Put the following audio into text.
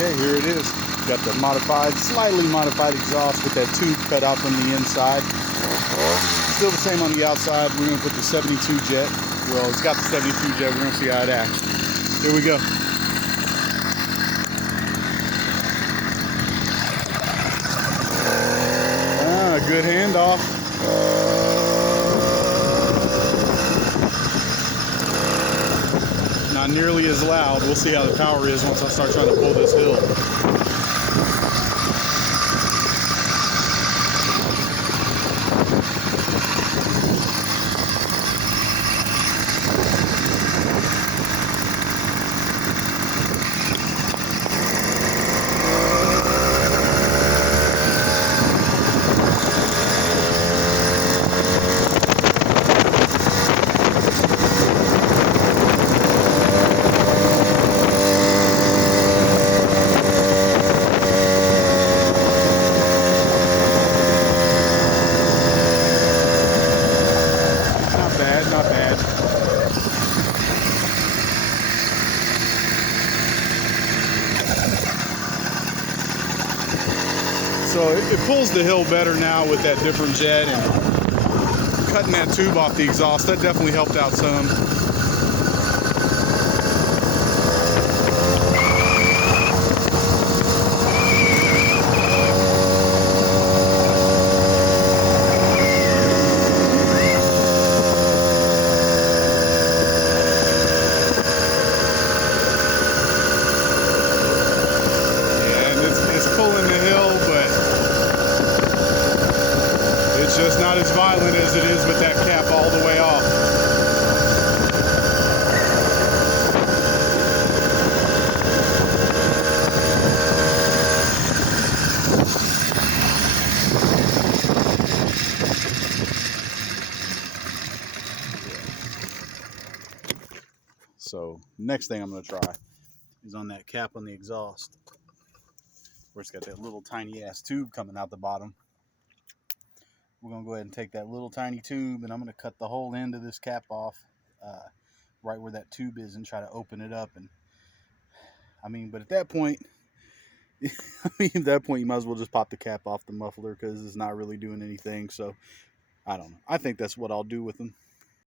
Okay, here it is. Got the modified, slightly modified exhaust with that tube cut out from the inside. Still the same on the outside. We're going to put the 72 jet. Well, it's got the 72 jet. We're going to see how it acts. Here we go. Good handoff. Not nearly as loud. We'll see how the power is once I start trying to pull this hill. Not bad. So it pulls the hill better now with that different jet, and cutting that tube off the exhaust, that definitely helped out some. Just not as violent as it is with that cap all the way off. So next thing I'm going to try is on that cap on the exhaust, where it's got that little tiny ass tube coming out the bottom. We're going to go ahead and take that little tiny tube, and I'm going to cut the whole end of this cap off right where that tube is and try to open it up. And but at that point, at that point you might as well just pop the cap off the muffler, because it's not really doing anything. So I don't know. I think that's what I'll do with them.